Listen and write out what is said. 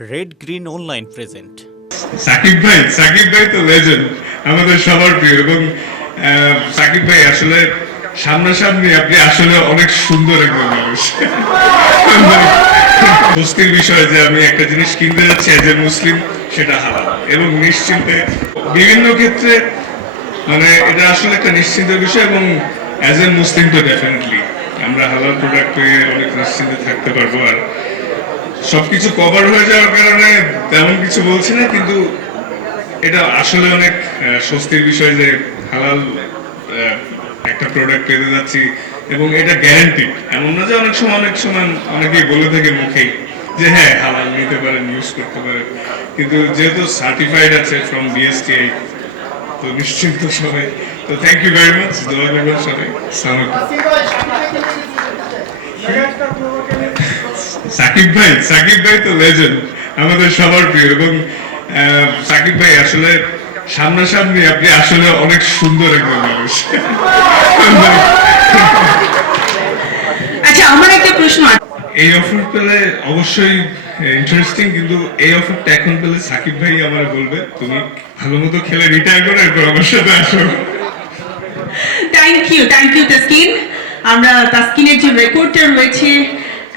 Red green online present Sakib ভাই সাকিব ভাই তো লেজেন্ড আমাদের সবার প্রিয় এবং সাকিব ভাই আসলে সামনাসামনি আপনি আসলে অনেক সুন্দর একজন মানুষ। স্বস্তির বিষয় যে আমি একটা জিনিস কিনতে যাচ্ছি এজ এ মুসলিম, সেটা হালাল এবং নিশ্চিন্তে বিভিন্ন ক্ষেত্রে মানে এটা আসলে একটা নিশ্চিন্তের বিষয় এবং অ্যাজ এ মুসলিম তো ডেফিনেটলি আমরা হালাল প্রোডাক্ট পেয়ে অনেক নিশ্চিন্তে থাকতে পারব। আর সবকিছু কভার হয়ে যাওয়ার কারণে তেমন কিছু বলছি না কিন্তু এটা আসলে অনেক স্বস্তির বিষয় যে হালাল আহ, একটা প্রোডাক্ট পেতে যাচ্ছি এবং এটা গ্যারান্টি এমন না যে অনেক সময় অনেক সময় অনেকেই বলে থাকে মুখেই যে হ্যাঁ হালাল নিতে পারেন ইউজ করতে পারেন। কিন্তু যেহেতু সার্টিফাইড আছে ফ্রম বিএসটিআই তো নিশ্চিন্ত সবাই। তো থ্যাংক ইউ ভেরি মাচ দোয়া করবেন সবাই। আলাইকুম। সাকিব ভাই সাকিব ভাই তো লেজেন্ড আমাদের সবার প্রিয় এবং সাকিব ভাই আসলে সামনাসামনি আপনি আসলে অনেক সুন্দর একজন মানুষ। আচ্ছা আমার একটা প্রশ্ন এই অফার পেলে অবশ্যই ইন্টারেস্টিং কিন্তু এই অফারটা এখন পেলে সাকিব ভাই আমার বলবে তুমি ভালো মতো খেলে রিটায়ার করে এরপর আমার সাথে আসো। Thank you thank you Taskin. আমরা তাসকিনের যে রেকর্ডটা রয়েছে